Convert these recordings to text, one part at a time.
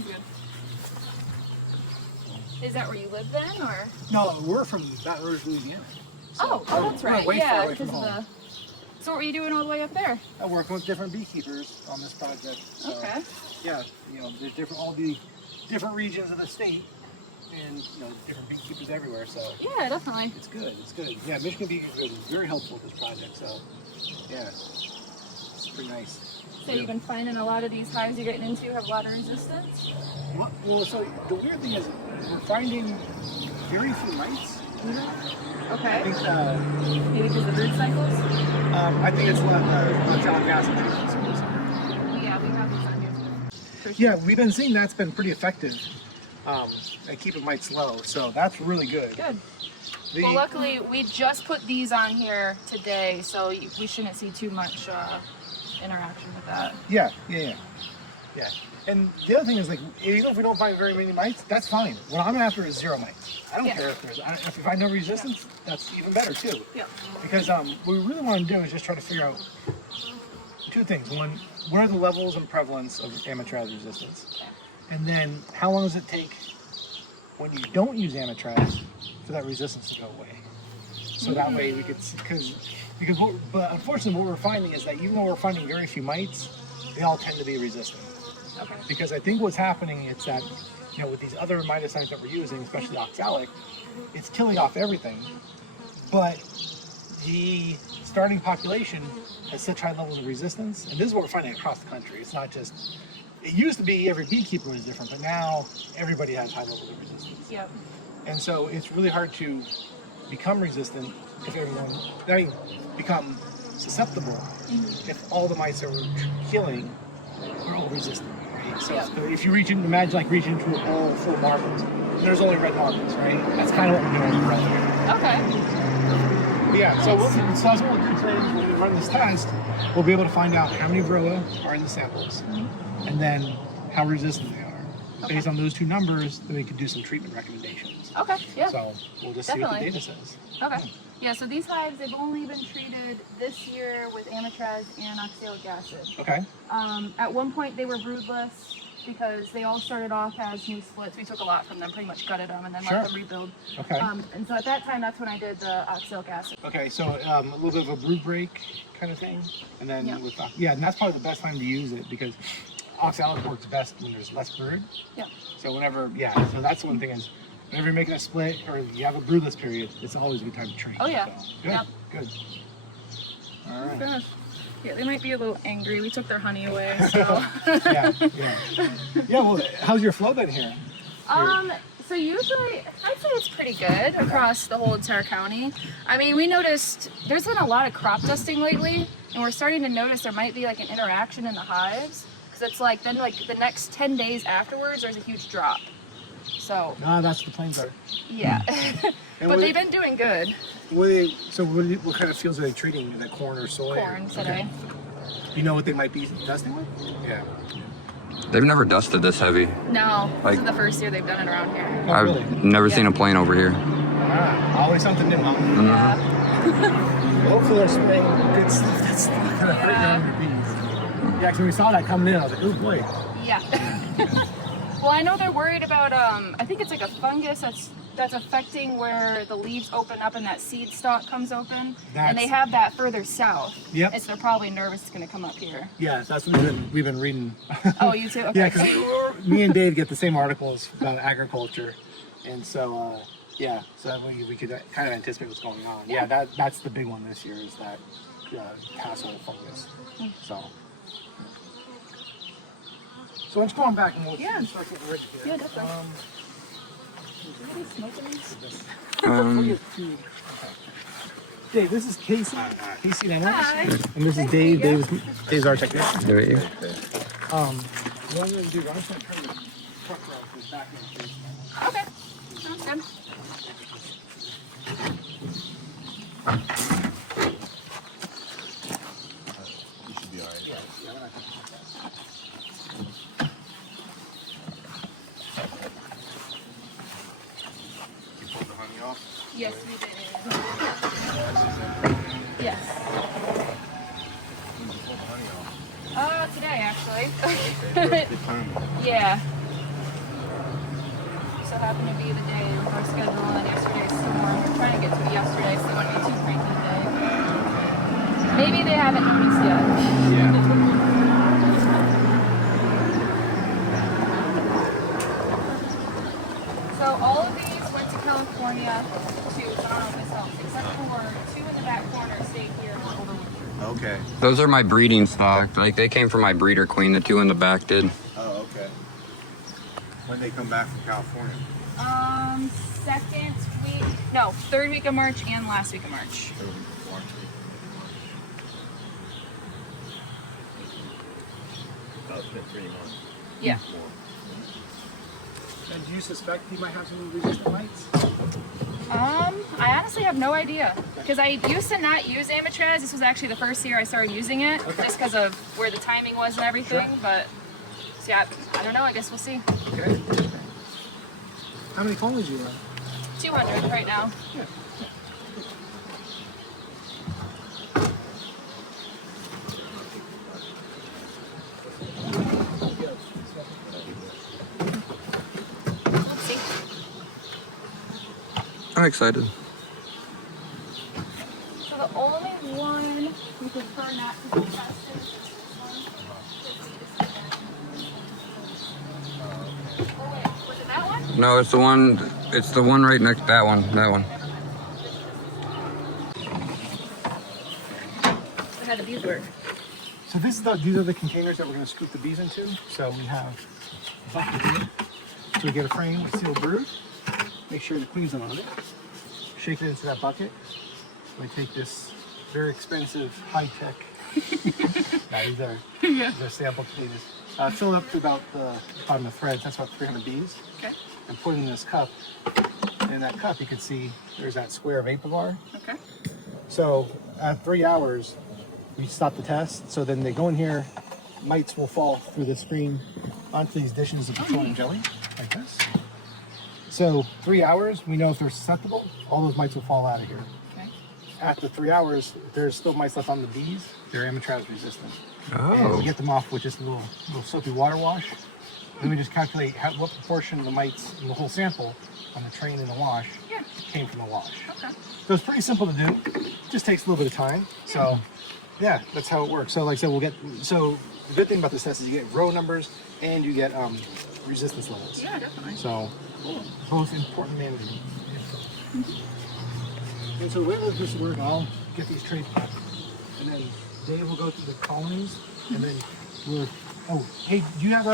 sounds good. Is that where you live then, or? No, we're from Baton Rouge, Louisiana. So that's right. Way far Yeah, away from because home. So what were you doing all the way up there? I'm working with different beekeepers on this project. So, Okay. yeah, you know, there's all the different regions of the state, and you know, different beekeepers everywhere. So Yeah, definitely. it's good. It's good. Yeah, Michigan Beekeepers is very helpful with this project. So yeah, it's pretty nice. So you've been finding a lot of these hives you're getting into have a lot of resistance? Well, so the weird thing is we're finding very few mites. Okay. I think Maybe because of the brood cycles? I think it's oxalic acid treatments. Yeah, we have these on here too. For sure. Yeah, we've been seeing that's been pretty effective at keeping mites low, so that's really good. Good. Well, luckily, we just put these on here today, so we shouldn't see too much interaction with that. Yeah. And the other thing is, like, even if we don't find very many mites, that's fine. What I'm after is 0 mites. I don't care if if we find no resistance, that's even better too. Yeah. Because what we really want to do is just try to figure out 2 things. One, what are the levels and prevalence of Amitraz resistance? And then how long does it take when you don't use Amitraz for that resistance to go away? So that way we could, but unfortunately what we're finding is that even though we're finding very few mites, they all tend to be resistant. Okay. Because I think what's happening is that, you know, with these other miticides that we're using, especially oxalic, it's killing off everything. But the starting population has such high levels of resistance, and this is what we're finding across the country. It's not just, it used to be every beekeeper was different, but now everybody has high levels of resistance. Yep. And so it's really hard to become resistant if everyone, become susceptible if all the mites that we're killing are all resistant. So if you imagine like reaching into a bowl full of marbles, there's only red marbles, right? That's kind of what we're doing with red. Okay. Yeah, so that's what we'll do today. When we run this test, we'll be able to find out how many Varroa are in the samples, and then how resistant they are. Based on those 2 numbers, then we can do some treatment recommendations. Okay, yeah. So we'll just see what the data says. Okay. Yeah, so these hives, they've only been treated this year with Amitraz and oxalic acid. Okay. At one point they were broodless because they all started off as new splits. We took a lot from them, pretty much gutted them and then let them rebuild. Okay. And so at that time, that's when I did the oxalic acid. Okay, so a little bit of a brood break kind of thing, and then and that's probably the best time to use it because oxalic works best when there's less brood. Yeah. So whenever, so that's one thing is, whenever you're making a split or you have a broodless period, it's always a good time to train. Oh yeah. So, good. Good. All right. Oh gosh. Yeah, they might be a little angry. We took their honey away, so. Yeah. Well, how's your flow been here? So usually, I'd say it's pretty good across the whole entire county. I mean, we noticed there's been a lot of crop dusting lately, and we're starting to notice there might be like an interaction in the hives, because it's like then like the next 10 days afterwards, there's a huge drop. So. That's the plain bird. Yeah, but they've been doing good. What kind of fields are they treating? Is that corn or soy? Corn today. You know what they might be dusting with? Yeah. They've never dusted this heavy. No, this is the first year they've done it around here. Oh, really? I've never seen a plane over here. Always something new, huh? Yeah. Hopefully they're spraying good stuff that's not gonna hurt your bees. Yeah, because when we saw that coming in, I was like, oh boy. Yeah. Well, I know they're worried about, I think it's like a fungus that's affecting where the leaves open up and that seed stalk comes open. And they have that further south. Yep. And so they're probably nervous it's going to come up here. Yeah, that's what we've been reading. Oh, you too? Okay. Yeah, because me and Dave get the same articles about agriculture. And so, so that way we could kind of anticipate what's going on. Yeah, that's the big one this year is that tassel fungus. So let's go on back and we'll start getting ready here. Yeah, definitely. Dave, this is Casey. Casey Reynolds. And this is Dave. Dave's our technician. Do it here. What I'm going to do, I'm just going to turn the truck around to the back end. Okay. Sounds good. You should be alright. Yes, we did. Yes. Today actually. Good timing. Yeah. happened to be the day with our schedule, and then yesterday's storm. We're trying to get to it yesterday, so they wouldn't be too cranky today. Maybe they haven't noticed yet. Yeah. So all of these went to California to farm myself, except for 2 in the back corner stayed here over winter. Okay. Those are my breeding stock. Like they came from my breeder queen. The 2 in the back did. Oh, okay. When they come back from California? Second week, no, 3rd week of March and last week of March. Oh, it's been 3 months. Yeah. And do you suspect you might have some resistant mites? I honestly have no idea because I used to not use Amitraz. This was actually the first year I started using it, just because of where the timing was and everything. Sure. But so yeah, I don't know. I guess we'll see. Okay. How many colonies do you have? 200 right now. Yeah. Let's see. I'm excited. So the only one we prefer not to be tested is this one. Oh wait, was it that one? No, it's the one. It's the one right next. That one. That one. How the bees work. So these are the containers that we're going to scoop the bees into. So we have a bucket here. So we get a frame with sealed brood. Make sure the queen's not on it. Shake it into that bucket. We take this very expensive, high-tech. These are sample containers. Fill it up to about the bottom of the threads. That's about 300 bees. Okay. And put it in this cup. And in that cup, you can see there's that square of Apivar. Okay. So at 3 hours, we stop the test. So then they go in here, mites will fall through the screen onto these dishes of petroleum jelly, like this. So 3 hours, we know if they're susceptible, all those mites will fall out of here. Okay. After 3 hours, if there's still mites left on the bees, they're Amitraz resistant. And Oh. we get them off with just a little soapy water wash. Then we just calculate what proportion of the mites in the whole sample on the train and the wash Yeah. came from the wash. Okay. So it's pretty simple to do. Just takes a little bit of time. So yeah, that's how it works. So like I said, so the good thing about this test is you get row numbers and you get resistance levels. Yeah, definitely. So both important management. And so the way this will work, I'll get these trays packed, and then Dave will go through the colonies, and then hey, do you have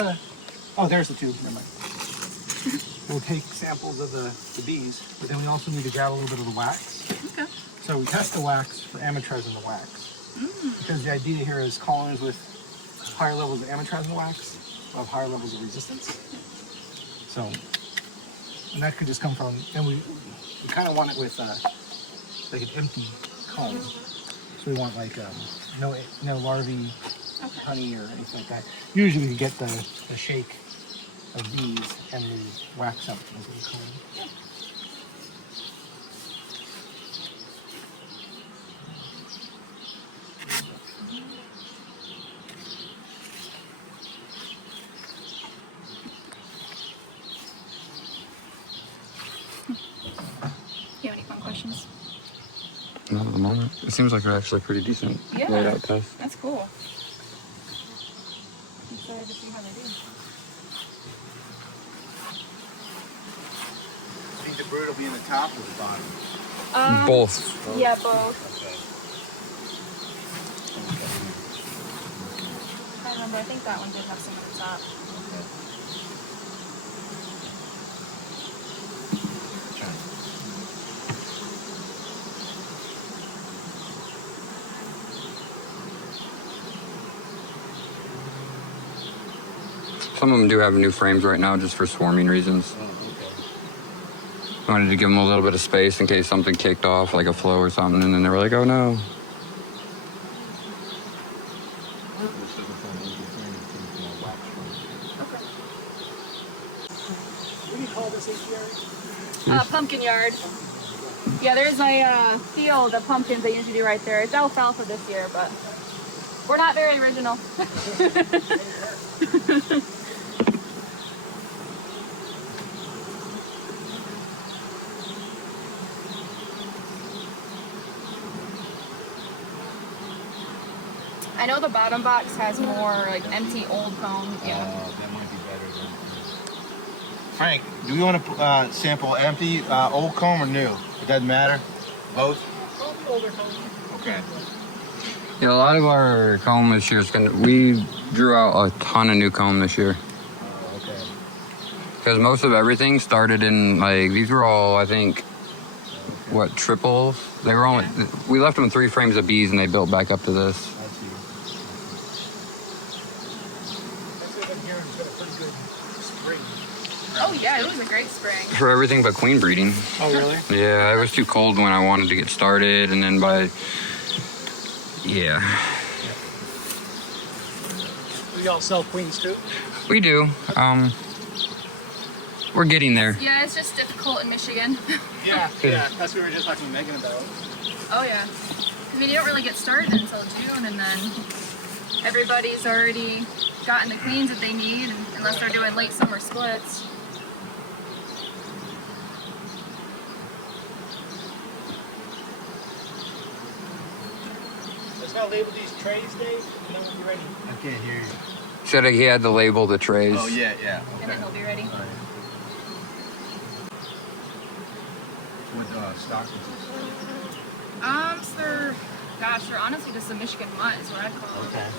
there's the tube, never mind. We'll take samples of the bees, but then we also need to grab a little bit of the wax. Okay. So we test the wax for Amitraz in the wax. Because the idea here is colonies with higher levels of Amitraz in the wax will have higher levels of resistance. So, and that could just come from, and we kind of want it with like an empty comb. So we want like no larvae, honey or anything like that. Usually we get the shake of bees and the wax up into the comb. You have any fun questions? Not at the moment. It seems like they're actually pretty decent Yeah. laid out test. That's cool. I'm excited to see how they do. I think the brood will be in the top or the bottom? Both. Yeah, both. I remember, I think that one did have some at the top. Some of them do have new frames right now just for swarming reasons. Oh, okay. I wanted to give them a little bit of space in case something kicked off, like a flow or something, and then they were like, oh no. This doesn't sound like it's anything from a wax frame. What do you call this apiary? Pumpkin yard. Yeah, there's a field of pumpkins they usually do right there. It's alfalfa this year, but we're not very original. I know the bottom box has more like empty old comb. Yeah. That might be better than. Frank, do we want to sample empty, old comb or new? It doesn't matter. Both. Older comb. Okay. Yeah, a lot of our comb this year is we drew out a ton of new comb this year. Okay. Because most of everything started in, like, these were all, I think, what, triples? They were only, we left them 3 frames of bees and they built back up to this. I see. That's what I'm hearing. It's got a pretty good spring. Oh yeah, it was a great spring. For everything but queen breeding. Oh, really? Yeah, it was too cold when I wanted to get started, and then yeah. Do y'all sell queens too? We do. We're getting there. Yeah, it's just difficult in Michigan. Yeah, yeah. That's what we were just talking to Megan about. Oh yeah. I mean, you don't really get started until June, and then everybody's already gotten the queens that they need, unless they're doing late summer splits. Let's not label these trays, Dave, and then we'll be ready. I can't hear you. Said he had to label the trays. Oh yeah, yeah. And Okay. then he'll be ready. All right. What stock is So they're honestly just a Michigan mutt is what I'd call this? them.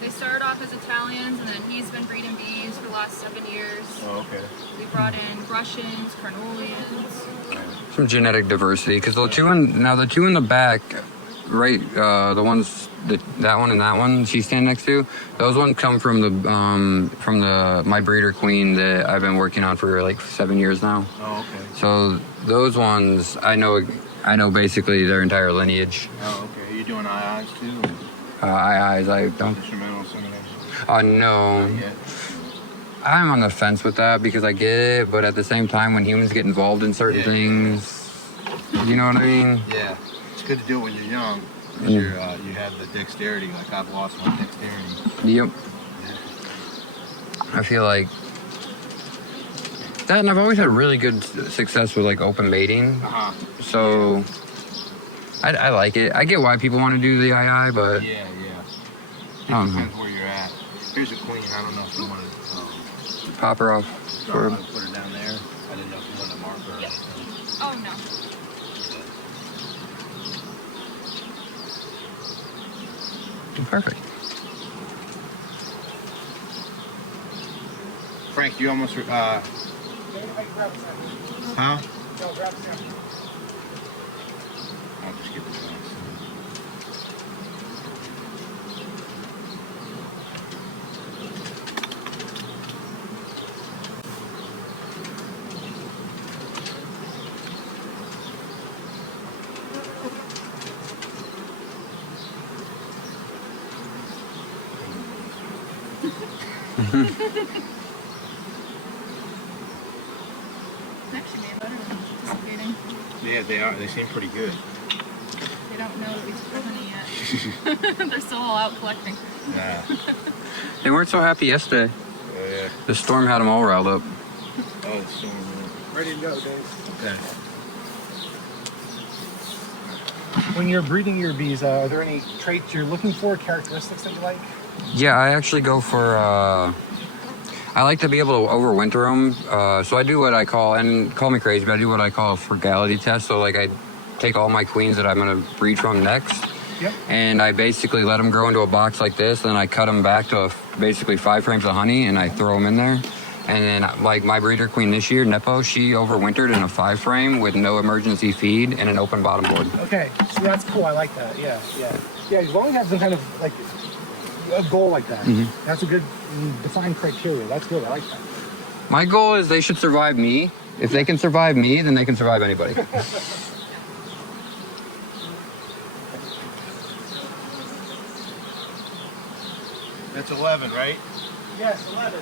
They started off as Italians, and then he's been breeding bees for the last 7 years. Oh, okay. We brought in Russians, Carnolians. Some genetic diversity, because the two in the back, right? The ones that one and that one she's standing next to, those ones come from the my breeder queen that I've been working on for like 7 years now. Oh, okay. So those ones I know basically their entire lineage. Oh, okay. Are you doing IIs too? I don't. Instrumental insemination? No. Yeah. I'm on the fence with that because I get it, but at the same time, when humans get involved in certain things, you know what I mean? Yeah. It's good to do it when you're young. 'Cause you have the dexterity. Like I've lost my dexterity. Yep. I feel like that, and I've always had really good success with like open mating. So I like it. I get why people want to do the II, but Yeah, yeah. It I don't know. depends where you're at. Here's a queen. I don't know if you want to. Pop her off. No, For, I put her down there. I didn't know if you wanted to mark her. Yeah. Oh no. perfect. Frank, you almost. Dave, I can grab a sample. Huh? No, grab a sample. I'll just get this one. Actually, made better than anticipating. Yeah, they are. They seem pretty good. They don't know that we took the honey yet. They're still all out collecting. Nah. They weren't so happy yesterday. Oh, yeah. The storm had them all riled up. Oh, it's so Ready to go, Dave. okay. When you're breeding your bees, are there any traits you're looking for, characteristics that you like? Yeah, I actually go for. I like to be able to overwinter them. So I do what I call, and call me crazy, but I do what I call a frugality test. So like I take all my queens that I'm going to breed from next, Yep. and I basically let them grow into a box like this. Then I cut them back to basically 5 frames of honey, and I throw them in there. And then, like my breeder queen this year, Nepo, she overwintered in a 5 frame with no emergency feed and an open bottom board. Okay, so that's cool. I like that. Yeah, yeah. Yeah, as long as you have some kind of like a goal like that. That's a good defined criteria. That's good. I like that. My goal is they should survive me. If they can survive me, then they can survive anybody. That's 11, right? Yes, 11.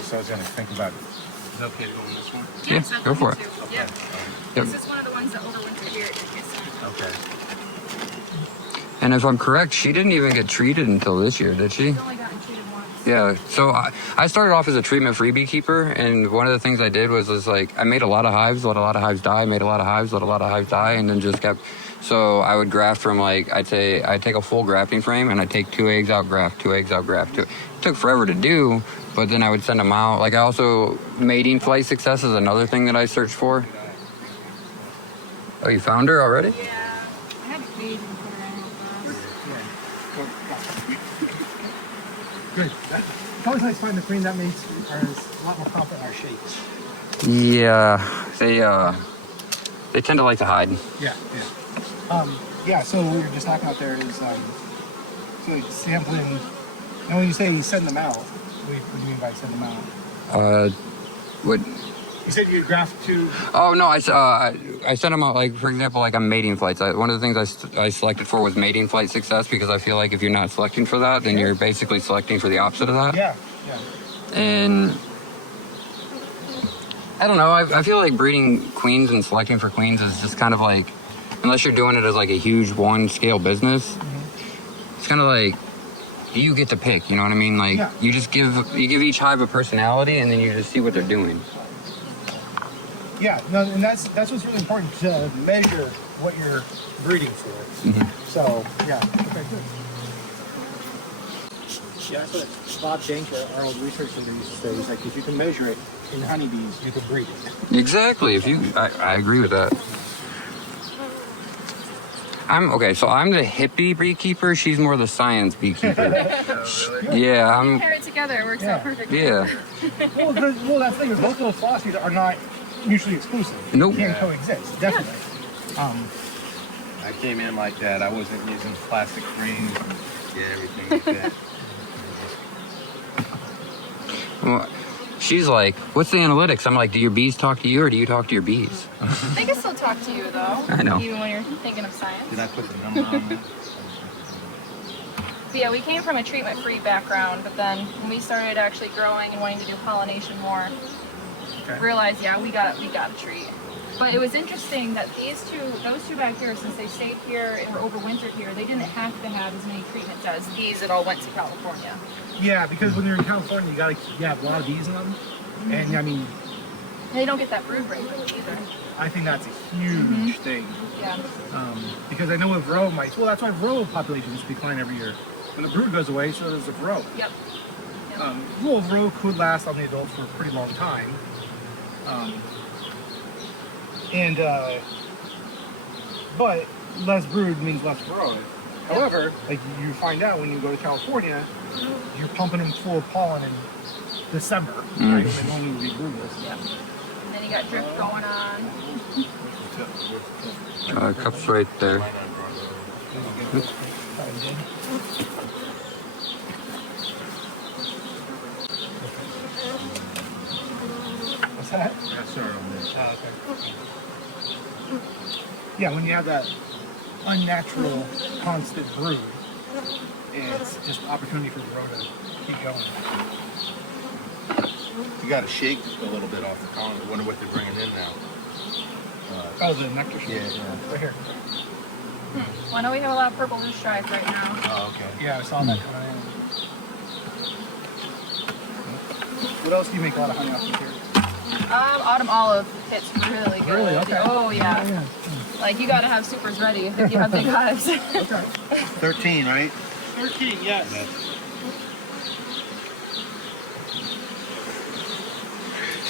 So I was gonna think about it okay to go in this one? Yeah, go for it. Yeah. Yep. This is one of the ones that overwintered here at Rinkevich. Okay. And if I'm correct, she didn't even get treated until this year, did she? She's only gotten treated once. Yeah, so I started off as a treatment-free beekeeper, and one of the things I did was like, I made a lot of hives, let a lot of hives die, made a lot of hives, let a lot of hives die, and then just kept, so I would graft from like, I'd take a full grafting frame, and I'd take 2 eggs out, graft, 2 eggs out, graft. It took forever to do, but then I would send them out. Like I also, mating flight success is another thing that I searched for. Oh, you found her already? Yeah. I haven't weighed and put her in with Good. It's always nice to find the queen that makes are a lot more confident in our shapes. Yeah, they tend to like to hide. Yeah, yeah. So what we were just talking about there is, so like sampling. And when you say send them out, what do you mean by send them out? What? You said you graft to. Oh no, I sent them out, like for example, like on mating flights. One of the things I selected for was mating flight success, because I feel like if you're not selecting for that, then you're basically selecting for the opposite of that. Yeah. And I don't know. I feel like breeding queens and selecting for queens is just kind of like, unless you're doing it as like a huge one scale business, it's kind of like you get to pick. You know what I mean? Like you just give each hive a personality, and then you just see what they're doing. Yeah, no, and that's what's really important, to measure what you're breeding for. So yeah, okay, good. Yeah, that's what Bob Danker, our old research leader, used to say. He's like, if you can measure it in honeybees, you can breed it. Exactly. I agree with that. I'm the hippie beekeeper. She's more the science beekeeper. Yeah, them. Pair it together. It works out perfectly. Yeah. Well, that's the thing. Both of those philosophies are not mutually exclusive. Nope. They can coexist, definitely. I came in like that. I wasn't using plastic frames. Yeah, everything like that. Well, she's like, what's the analytics? I'm like, do your bees talk to you, or do you talk to your bees? They can still talk to you though. I know. Even when you're thinking of science. Did I put the number on there? But yeah, we came from a treatment-free background, but then when we started actually growing and wanting to do pollination more, realized we got to treat. But it was interesting that those two back here, since they stayed here and were overwintered here, they didn't have to have as many treatments as these that all went to California. Yeah, because when you're in California, you have a lot of bees in them, and I mean, They don't get that brood break either. I think that's a huge thing. Yeah. Because I know with Varroa mites, well, that's why Varroa populations decline every year. When the brood goes away, so does the Varroa. Yep. Well, Varroa could last on the adults for a pretty long time. But less brood means less Varroa. However, like you find out when you go to California, you're pumping them full of pollen in December, right? When they don't need to be broodless. Yep. And then you got drift going on. Cup's right there. What's that? That's sort of on this. Yeah, when you have that unnatural, constant brood, it's just an opportunity for the row to keep going. You got to shake a little bit off the colony. I wonder what they're bringing in now. Oh, the nectar shake. Yeah. Right here. Well, I know we have a lot of purple loosestrife right now. Oh, okay. Yeah, I saw that coming in. What else do you make a lot of honey off of here? Autumn olive hits really good. Really? Okay. Oh yeah. Like you got to have supers ready if you have big hives. Okay. 13, right? 13, yes.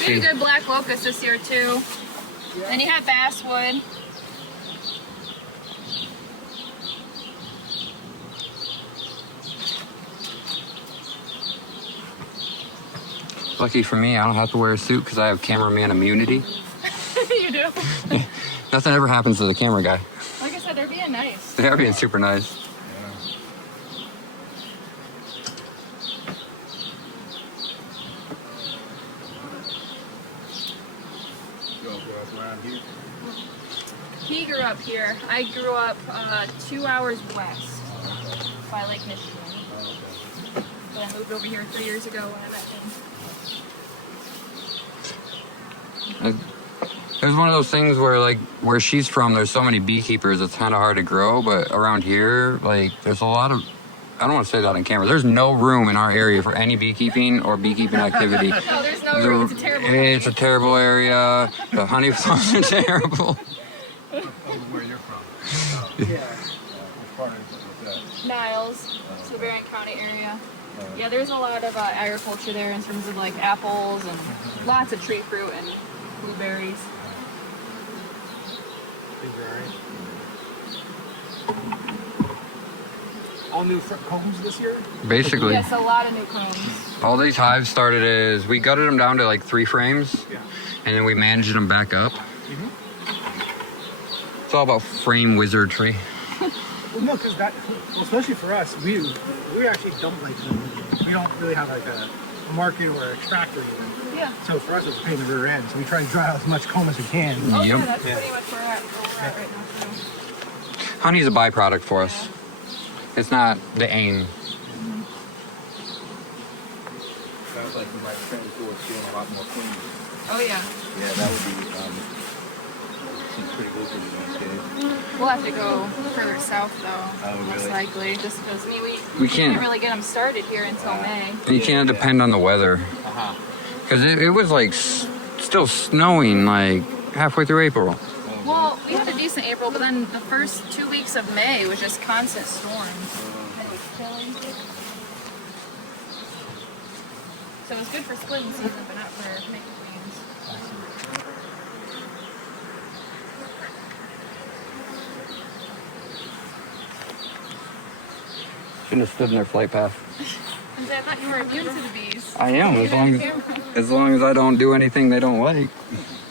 We had a good black locust this year too. Then you have basswood. Lucky for me, I don't have to wear a suit because I have cameraman immunity. You do. Nothing ever happens to the camera guy. Like I said, they're being nice. They are being super nice. Go up around here. He grew up here. I grew up 2 hours west by Lake Michigan. But I moved over here 3 years ago when I met him. It's one of those things where, like, where she's from, there's so many beekeepers, it's kind of hard to grow. But around here, like, there's a lot of, I don't want to say that on camera. There's no room in our area for any beekeeping or beekeeping activity. No, there's no room. It's a terrible It's a terrible area. The honey farms are terrible. Where you're from? Yeah. Which part is that? Niles, Bavarian County area. Yeah, there's a lot of agriculture there in terms of like apples and lots of tree fruit and blueberries. All new combs this year? Basically, Yes, a lot of new combs. all these hives started is we gutted them down to like 3 frames, Yeah. and then we managed them back up. Mm-hmm. It's all about frame wizardry. Well, no, because that, well, especially for us, we actually don't like them. We don't really have like a market or extractor even. Yeah. So for us, it's a pain in the rear end. So we try to dry out as much comb as we can. Oh yeah, Yep. that's pretty much where we're at right now too. Honey's a byproduct for us. It's not the aim. Sounds like you might trend towards doing a lot more queens. Oh yeah. Yeah, that would be seems pretty good for you guys, Dave. We'll have to go further south though, Oh, most really? likely, just because I mean We we can't can't- really get them started here until May. And you can't depend on the weather. Uh-huh. Because it was like still snowing like halfway through April. Well, we had a decent April, but then the first 2 weeks of May was just constant storms. It was chilly. So it was good for splitting season, but not for making queens. Shouldn't have stood in their flight path. And I thought you were immune to the bees. I am, Even on camera. as long as I don't do anything they don't like.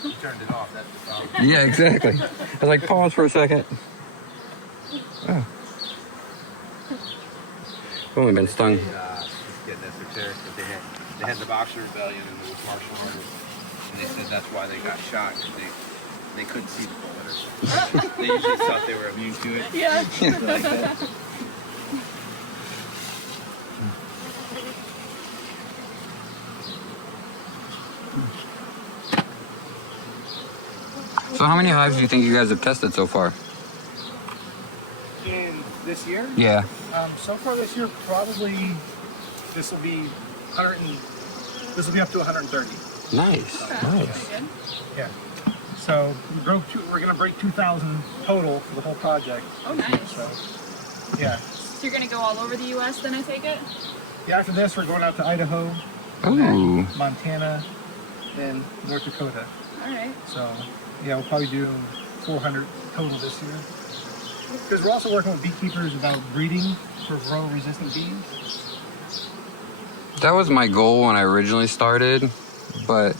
You turned it off, that's the problem. Yeah, exactly. I was like, pause for a second. Oh. I've only been stung. Getting esoteric, but they had the Boxer Rebellion and the martial order, and they said that's why they got shot, because they couldn't see the bullet. They usually thought they were immune to it. Yeah. Like that. So how many hives do you think you guys have tested so far? In this year, Yeah. so far this year, probably this will be this will be up to 130. Nice. Nice. Good. Yeah. So we're gonna break 2,000 total for the whole project. Oh, nice. So yeah. So you're gonna go all over the U.S. then, I take it? Yeah. After this, we're going out to Idaho, Ooh. Montana, and North Dakota. All right. So yeah, we'll probably do 400 total this year. Because we're also working with beekeepers about breeding for Varroa-resistant bees. That was my goal when I originally started, but I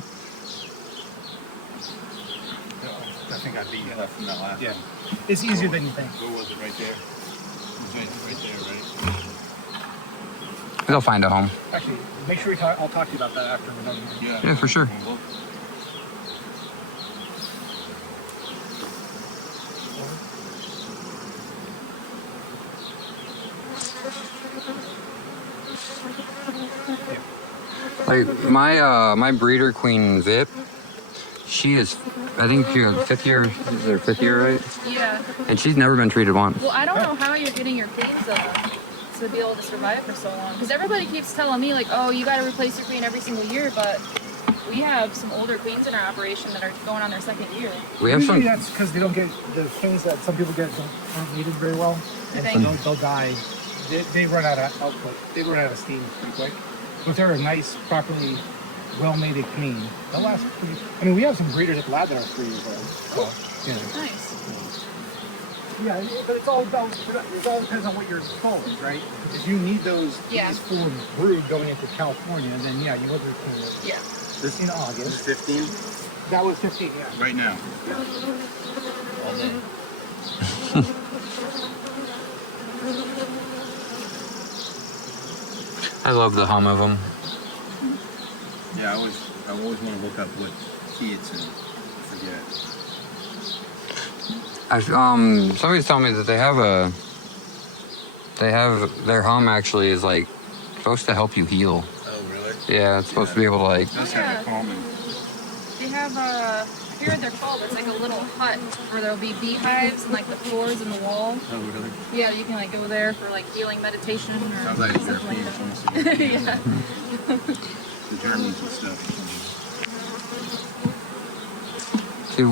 think I beat you left from that last Yeah. one. It's easier than you think. Where was it? Right there? It was right there, right? they'll find a home. Actually, make sure I'll talk to you about that after we're done here. Yeah, for sure. Like my breeder queen Zip, she is, I think she's 5th year. Is her 5th year, right? Yeah. And she's never been treated once. Well, I don't know how you're getting your queens to be able to survive for so long. Because everybody keeps telling me, like, oh, you got to replace your queen every single year. But we have some older queens in our operation that are going on their 2nd year. We have Usually some. that's because they don't get the things that some people get aren't needed very well, You and think? so they'll die. They run out of output. They run out of steam pretty quick. But if they're a nice, properly well-mated queen, they'll last. I mean, we have some breeders at the lab that are 3 years old. So, yeah. Nice. Yeah, but it all depends on what your goal is, right? If you need those Yeah. bees full of brood going into California, then yeah, you would retain it. Yeah. This in August. 15? That was 15, yeah. Right now. All day. I love the hum of them. Yeah, I always want to look up what kids and forget. Somebody's telling me that they have their hum actually is like supposed to help you heal. Oh, really? Yeah, it's supposed to be able to like. That's Yeah. kind of calming. They have have a, I forget what they're called. It's like a little hut where there'll be beehives and like the floors and the wall. Oh, really? Yeah, you can like go there for like healing meditation or Sounds like something European like that. Yeah. The Germans and stuff. See,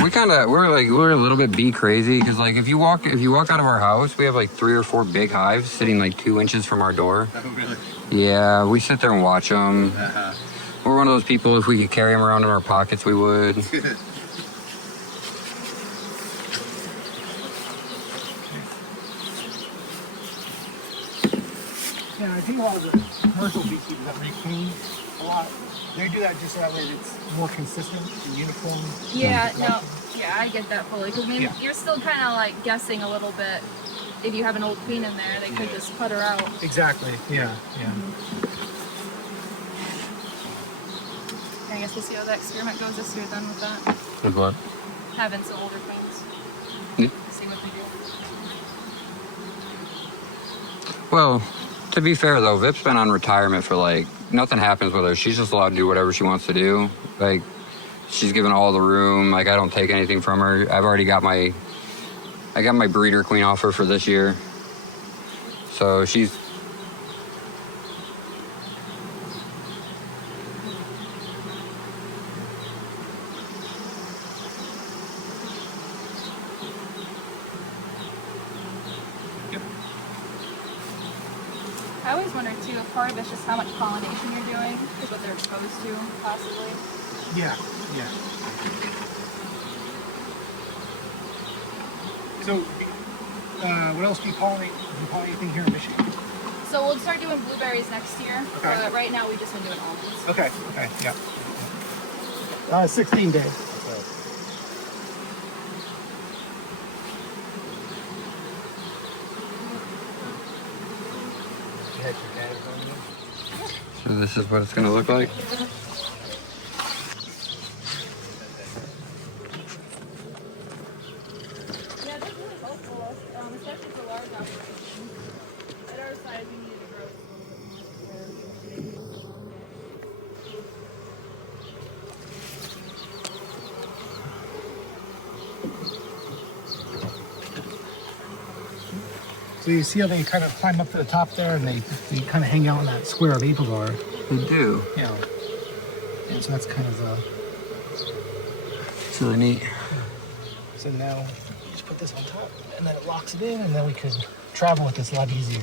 we're a little bit bee crazy because like if you walk out of our house, we have like 3 or 4 big hives sitting like 2 inches from our door. Oh, really? Yeah, we sit there and watch them. Uh-huh. We're one of those people. If we could carry them around in our pockets, we would. Yeah, I think a lot of the commercial beekeepers that requeen a lot, they do that just so that way it's more consistent and uniform. Yeah, no, yeah, I get that fully. Because I mean, Yeah. you're still kind of like guessing a little bit. If you have an old queen in there, they could just put her out. Exactly. Yeah. I guess we'll see how that experiment goes this year then with that. With what? Having some older queens. Yeah. See what they do. Well, to be fair though, Vip's been on retirement for like nothing happens with her. She's just allowed to do whatever she wants to do. Like she's given all the room. Like I don't take anything from her. I've already got my breeder queen off her for this year. So she's I always wonder too, if part of it's just how much pollination you're doing, is what they're exposed to, possibly. Yeah. So, what else do you pollinate? Do you pollinate anything here in Michigan? So we'll start doing blueberries next year, Okay. but right now we've just been doing almonds. Okay, yeah. 16 days. so this is what it's gonna look like. Yeah, that's really helpful, especially for large operations. At our size, we need to grow a little bit more. So you see how they kind of climb up to the top there and they kind of hang out in that square of Apivar. They do. You know. And so that's kind of It's really neat. so now just put this on top and then it locks it in and then we could travel with this a lot easier.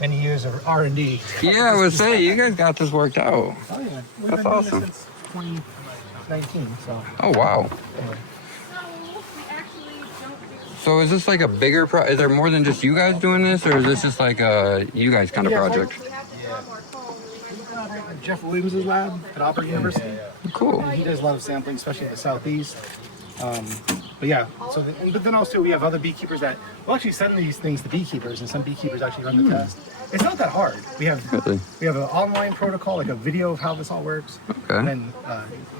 Many years of R&D. Yeah, I would say you guys got this worked out. Oh yeah. We've That's been awesome. doing this since 2019, so Oh wow. anyway. No, we actually don't do. So is this like a bigger is there more than just you guys doing this, or is this just like a you guys kind of Yeah, project? We have to draw more comb. We might as well. Jeff Williams' lab at Auburn University. Cool. He does a lot of sampling, especially in the southeast. But yeah, so but then also we have other beekeepers that will actually send these things to beekeepers, and some beekeepers actually run the test. It's not that hard. We have an online protocol, like a video of how this all works, Okay. and then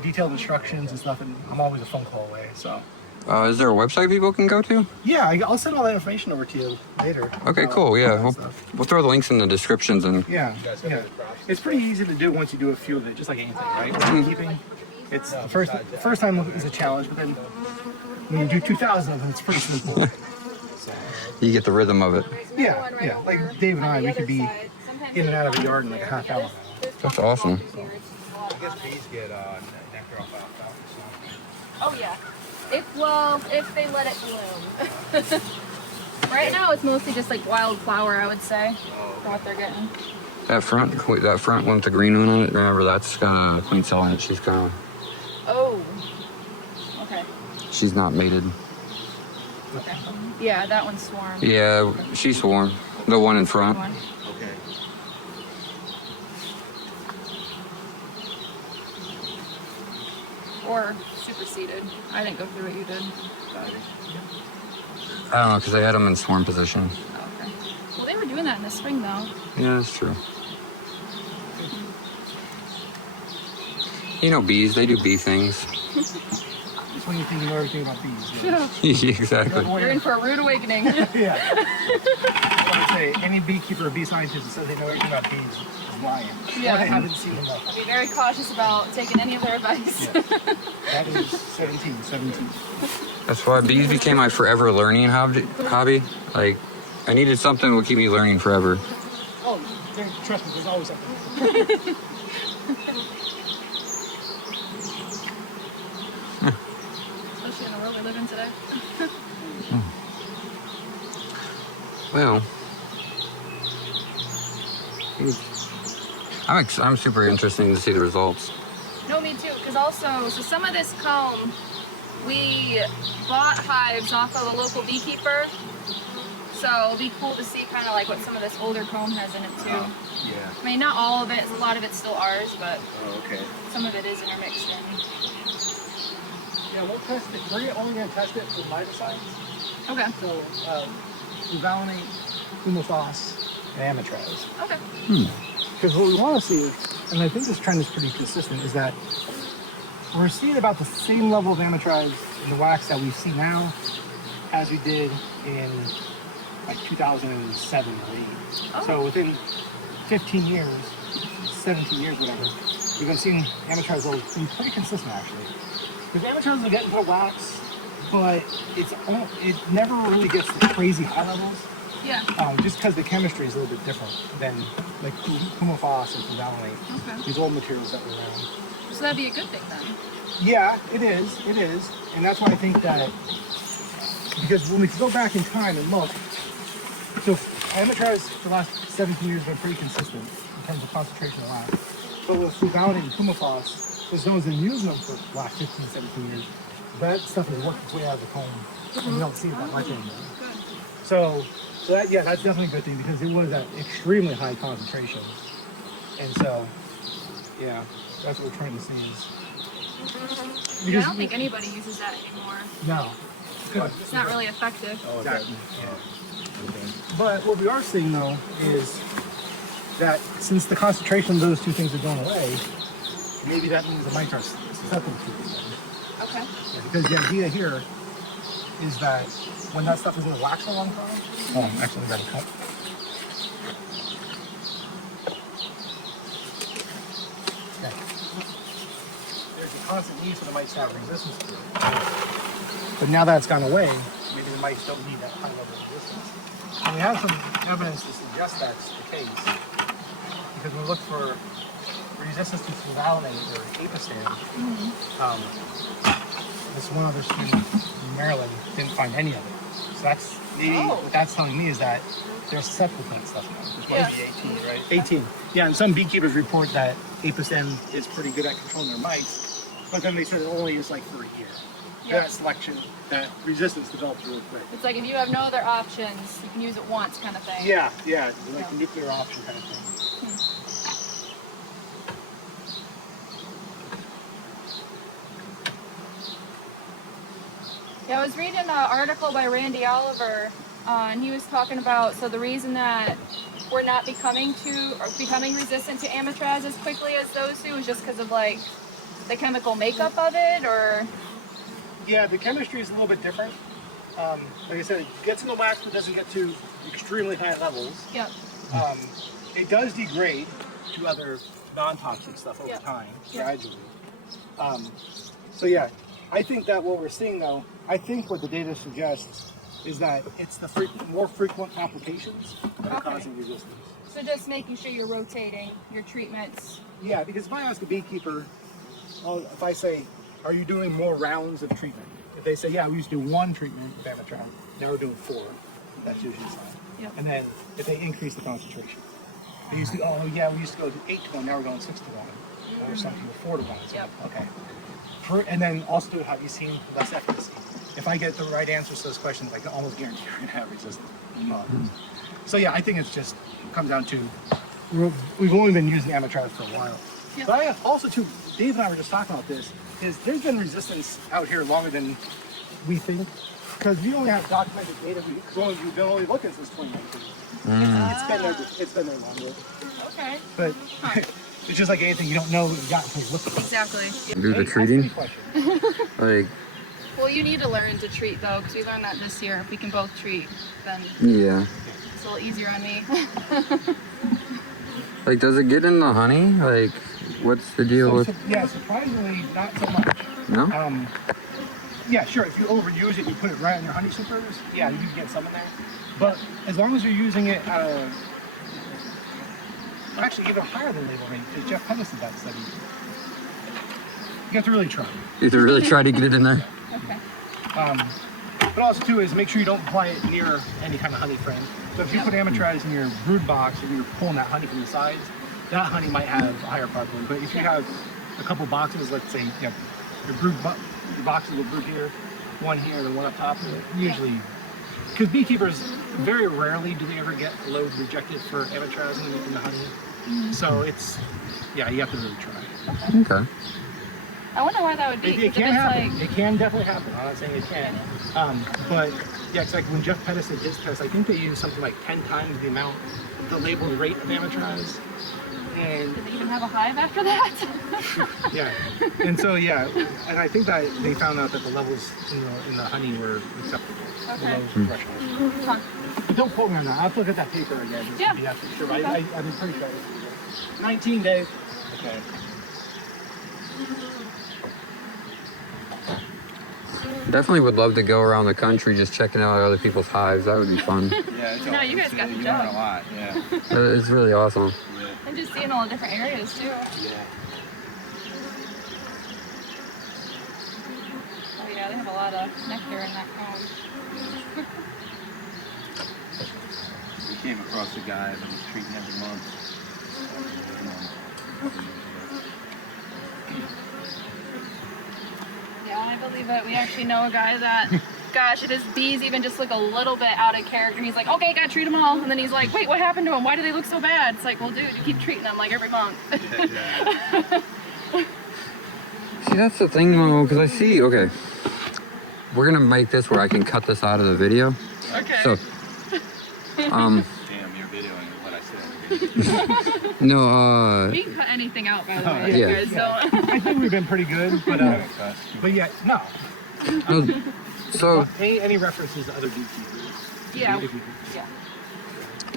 detailed instructions and stuff. And I'm always a phone call away. So Is there a website people can go to? yeah, I'll send all that information over to you later. Okay, cool. all Yeah, that stuff. we'll throw the links in the descriptions and Yeah. It's pretty easy to do once you do a few of it, just like anything, right? Beekeeping. It's the first time is a challenge, but then when you do 2,000 of them, it's pretty simple. you get the rhythm of it. Yeah. Like Dave and I, we could be in and out of the yard in like a half hour. That's awesome. I guess bees get nectar off alfalfa. Oh yeah. If they let it bloom. Right now it's mostly just like wildflower, I would say, for what they're getting. That front one with the green one on it. Remember, that's kind of Queen selling it. She's kind of Oh. Okay. she's not mated. Okay. Yeah, that one's swarmed. Yeah, she swarmed. The one in front. One. Okay. Or superseded. I didn't go through what you did. But, I don't know because they had them in swarm position. oh, okay. Well, they were doing that in the spring though. Yeah, that's true. You know bees, they do bee things. That's when you think you know everything about bees. Exactly. You're in for a rude awakening. Yeah. I would say any beekeeper or bee scientist that says they know everything about bees is lying. Yeah. Or they haven't seen enough. Be very cautious about taking any of their advice. Yeah. That is 17. That's why bees became my forever learning hobby. Like, I needed something that would keep me learning forever. Oh, trust me, there's always something. Especially in the world we live in today. Well, I'm super interested to see the results. No, me too. Because also, so some of this comb, we bought hives off of a local beekeeper. So it'll be cool to see kind of like what some of this older comb has in it too. Yeah. I mean, not all of it. A lot of it's still ours, but Oh, okay. some of it is intermixed in. Yeah, we'll test it. We're only going to test it for miticides. Okay. So, fluvalinate, humophos, and Amitraz. Okay. Because what we want to see, and I think this trend is pretty consistent, is that we're seeing about the same level of Amitraz in the wax that we see now as we did in like 2007 or 8. Oh. So within 15 years, 17 years, whatever, we've been seeing Amitraz levels be pretty consistent actually. Because Amitraz will get into the wax, but it never really gets to crazy high levels. Yeah. Just because the chemistry is a little bit different than like humophos and fluvalinate. Okay. These old materials that were around. So that'd be a good thing then. Yeah, it is, and that's why I think that, because when we go back in time and look, so Amitraz for the last 17 years has been pretty consistent in terms of concentration of wax. But with fluvalinate and humophos, because no one's been using them for the last 15, 17 years, that stuff is working its way out of the comb, and we don't see it that much anymore. Good. So that's definitely a good thing because it was at extremely high concentration. And so, yeah, that's what we're trying to see is. Yeah, I don't think anybody uses that anymore. No. It's not really effective. Oh, Exactly. Yeah. Okay. But what we are seeing though is that since the concentration of those two things are going away, maybe that means the mites are susceptible to it. Okay. Because the idea here is that when that stuff is in the wax for a long time, actually, I got a cut. Okay. There's a constant need for the mites to have resistance to it. But now that it's gone away, maybe the mites don't need that high level of resistance. And we have some evidence to suggest that's the case. Because we look for resistance to fluvalinate or apistan. This one other student in Maryland didn't find any of it. So that's maybe what that's telling me is that they're susceptible to that stuff now. This might be 18, right? 18. Yeah, and some beekeepers report that apistan is pretty good at controlling their mites, but then they said it only is like for a year. Yeah. That selection, that resistance develops really quick. It's like if you have no other options, you can use it once kind of thing. Yeah, like the nuclear option kind of thing. Yeah, I was reading an article by Randy Oliver, and he was talking about the reason that we're not becoming resistant to Amitraz as quickly as those two is just because of like the chemical makeup of it, or Yeah, the chemistry is a little bit different. Like I said, it gets in the wax but doesn't get to extremely high levels. yeah, It does degrade to other non-toxic stuff over time, gradually. So yeah, I think that what we're seeing though, I think what the data suggests is that it's the more frequent applications that are causing resistance. so just making sure you're rotating your treatments. Yeah, because if I ask a beekeeper, if I say, are you doing more rounds of treatment? If they say, yeah, we used to do one treatment with Amitraz, now we're doing 4, that's usually a sign. Yep. And then if they increase the concentration. They used to, we used to go to 8 to 1, now we're going 6 to 1. Or some people 4 to 1. So, Yep. okay. And then also, have you seen less efficacy? If I get the right answers to those questions, I can almost guarantee you're going to have resistance. So yeah, I think it's just comes down to, we've only been using Amitraz for a while. Yep. But I have also too, Dave and I were just talking about this, is there's been resistance out here longer than we think, because we only have documented data, because we've been only looking since 2019. It's been there longer. Okay. But it's just like anything, you don't know what you got until you look at it. Exactly. Do the Hey, ask me treating? a question. Like, Well, you need to learn to treat though, because we learned that this year. If we can both treat, then Yeah. it's a little easier on me. Like, does it get in the honey? Like, what's the deal with? Yeah, surprisingly, not so much. No. Yeah, sure. If you overuse it, you put it right on your honey supers. Yeah, you can get some in there. But as long as you're using it at a, actually even higher than label rate, because Jeff Pettis did that study. You have to really try. You have to really try to get it in there. Okay. But also too is make sure you don't apply it near any kind of honey frame. So if you put Amitraz in your brood box and you're pulling that honey from the sides, that honey might have a higher probability. But if you have a couple boxes, let's say you have your your boxes will brood here, one here, and one up top, usually, because beekeepers very rarely do they ever get loads rejected for Amitraz in the honey. So it's, yeah, you have to really try. Okay. I wonder why that would be. It 'cause if can it's happen. like- It can definitely happen. I'm not saying it can't. But yeah, it's like when Jeff Pettis did his test, I think they used something like 10 times the amount, the labeled rate of Amitraz. And Did they even have a hive after that? yeah, and so yeah, and I think that they found out that the levels in the honey were acceptable, Okay. below threshold. Huh. But don't quote me on that. I'll have to look at that paper again just Yeah. to be absolutely sure. I'm pretty sure. It was 19 days. Okay. Definitely would love to go around the country just checking out other people's hives. That would be fun. Yeah, it's No, you guys got the you job. learn a lot. Yeah. It's really awesome. Yeah. And just seeing all the different areas too. Yeah. Oh yeah, they have a lot of nectar in that comb. We came across a guy that was treating every month. Yeah, I believe it. We actually know a guy that, gosh, if his bees even just look a little bit out of character, he's like, okay, gotta treat them all. And then he's like, wait, what happened to them? Why do they look so bad? It's like, well, dude, you keep treating them like every month. See, that's the thing though, because I see, okay, we're gonna make this where I can cut this out of the video. Okay. So, Damn, you're videoing what I said. no, We can cut anything out, by the way. Yeah. You guys don't. I think we've been pretty good, but yeah, no. no, so, Any references to other beekeepers? Yeah. If you could. Yeah.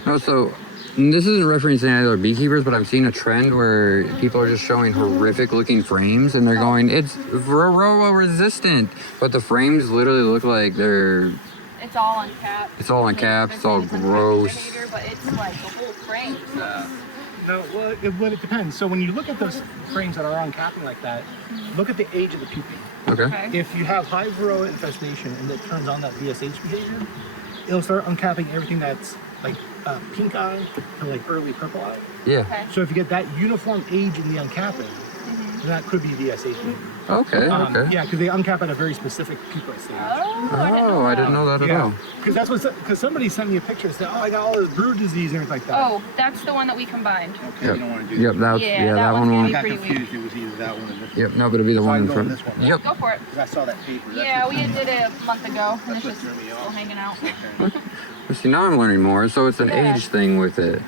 no, so, this isn't referencing any other beekeepers, but I'm seeing a trend where people are just showing horrific looking frames and they're going, it's Varroa resistant, but the frames literally look like It's all uncapped. it's all uncapped, it's all There's some gross. behavior, but it's like the whole frame. No, well, it depends. So when you look at those frames that are on capping like that, look at the age of the pupae. Okay. Okay. If you have high Varroa infestation and it turns on that VSH behavior, it'll start uncapping everything that's like pink eye to like early purple eye. Yeah. Okay. So if you get that uniform age in the uncapping, then that could be VSH behavior. Okay. Okay. Yeah, because they uncap at a very specific pupa stage. Oh, I didn't know that at all. Because that's what, because somebody sent me a picture and said, oh, I got all this brood disease and everything like that. Oh, that's the one that we combined. Okay, Yep. you don't want to do Yep. That's Yeah, yeah. that That one's one gonna won't. I be got pretty confused. It was either that one or this one. Yep. No, but it'll be the So I one in can go front. with this one. Yep. Go for it. Because I saw that paper. That's Yeah, what we threw me did it a month ago, and it's what just threw me still off. hanging out. off. Okay. But see, now I'm learning more. So it's an Yeah. age thing with it.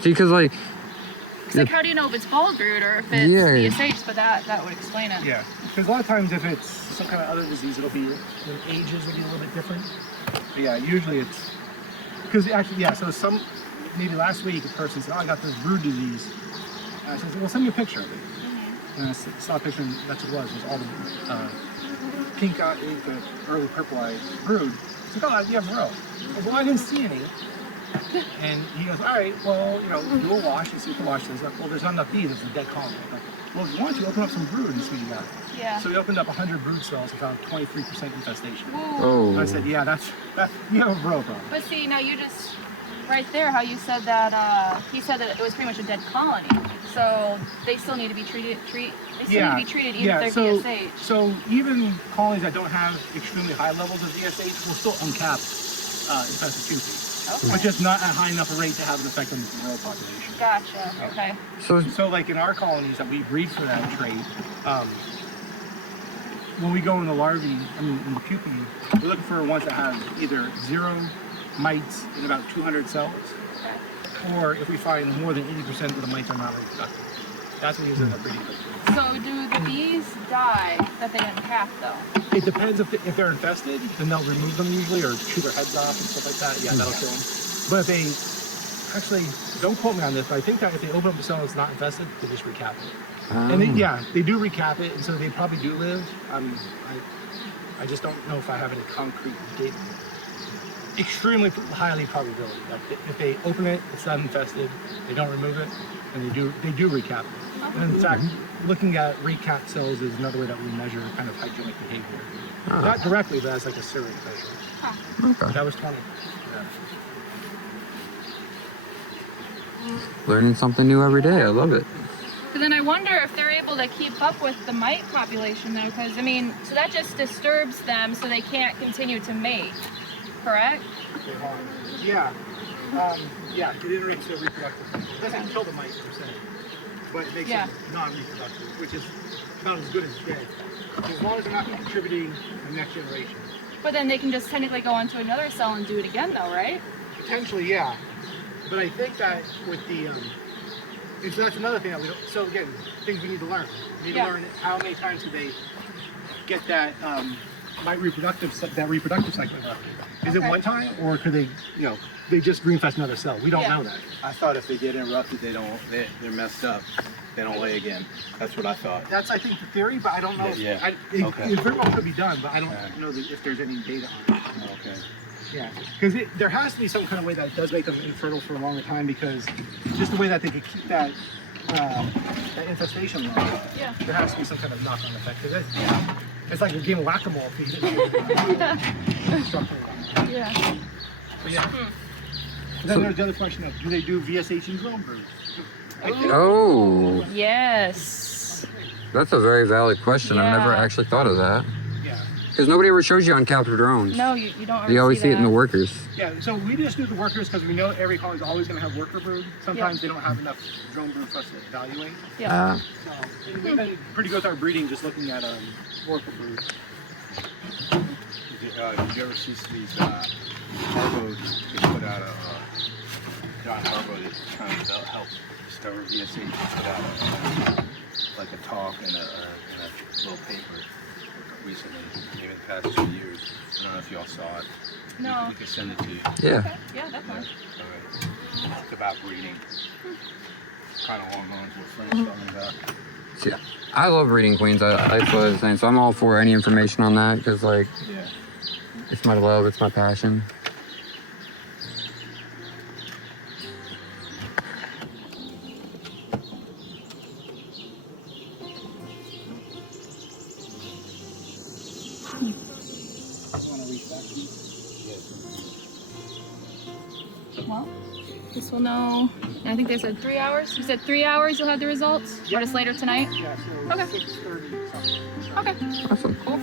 See, because like, It's like, how do you know if it's ball brood or if it's Yeah. VSH? But that would explain it. Yeah, because a lot of times if it's some kind of other disease, it'll be, the ages will be a little bit different. But yeah, usually it's, because actually, yeah, so maybe last week a person said, oh, I got this brood disease. And I said, well, send me a picture of it. And I saw a picture and that's what it was all the pink eye, the early purple eye brood. He's like, oh, you have Varroa. I said, well, I didn't see any. And he goes, all right, well, do a wash and see if the wash says, well, there's not enough bees, it's a dead colony. I'm like, well, if you want to, open up some brood and see what you got. Yeah. So we opened up 100 brood cells and found 23% infestation. Whoa. And I oh, said, yeah, that you have a Varroa problem. But see, now you just right there, how you said that he said that it was pretty much a dead colony. So they still need to be treated. They still need to be treated even if they're VSH. So even colonies that don't have extremely high levels of VSH will still uncap infested pupae. Okay. But just not at high enough a rate to have an effect on the Varroa population. Gotcha. Okay. so So like in our colonies that we breed for that trait, when we go in the larvae, in the pupae, we're looking for ones that have either 0 mites in about 200 cells, or if we find more than 80% of the mites are not reproductive. That's what uses a breeding filter. So do the bees die that they didn't have though? It depends if they're infested, then they'll remove them usually or chew their heads off and stuff like that. Yeah, that'll kill them. But if they actually, don't quote me on this, but I think that if they open up the cell and it's not infested, they just recap it. And they do recap it, and so they probably do live. I just don't know if I have any concrete data. Extremely highly probability that if they open it, it's not infested, they don't remove it, and they do recap it. And in fact, looking at recap cells is another way that we measure kind of hygienic behavior. Not directly, but as like a surrogate measure. Okay. That was 20. Yeah. Learning something new every day. I love it. But then I wonder if they're able to keep up with the mite population though, because I mean, so that just disturbs them so they can't continue to mate, correct? Okay, hold on. Yeah. Yeah, it interrupts their reproductive cycle. It doesn't kill the mites per se, but it makes them non-reproductive, which is about as good as dead. As long as they're not contributing to the next generation. But then they can just technically go onto another cell and do it again though, right? Potentially, yeah. But I think that with the, so that's another thing that we don't, so again, things we need to learn. We need to learn how many times do they get that reproductive cycle interrupted. Is it one time, or could they, they just reinfest another cell? We don't know that. I thought if they get interrupted, they're messed up. They don't lay again. That's what I thought. That's, I think, the theory, but I don't know. Yeah. It very well could be done, but I don't know if there's any data on it. Okay. Yeah, because there has to be some kind of way that it does make them infertile for a longer time, because just the way that they could keep that infestation low, there has to be some kind of knock-on effect. Because it's like a game of whack-a-mole if you destructor. Yeah. But yeah. Then there's the other question of, do they do VSH and drone brood? Oh, Yes. that's a very valid question. I've never Yeah. actually thought of that. Yeah. Because nobody ever shows you on captive drones. No, you don't ever You always see it in the that. workers. Yeah, so we just do the workers because we know every colony is always going to have worker brood. Sometimes they don't have enough drone brood for us to evaluate. Yeah. So and we've been pretty good with our breeding, just looking at worker brood. Did you ever see these Harbo? They put out a John Harbo that's trying to help discover VSH. He put out like a talk in a little paper recently, maybe in the past 2 years. I don't know if y'all saw it. No. We could send it to you. Yeah. Okay. Yeah, definitely. Alright. It's about breeding. Kind of along lines what Frank's talking about. See, I love reading queens. That's what I was saying. So I'm all for any information on that because, like, Yeah. it's my love, it's my passion. Well, this will know. I think they said 3 hours. You said 3 hours you'll have the results? Or just later tonight? Yeah, so Okay. 6:30 something. Okay. Awesome. Cool.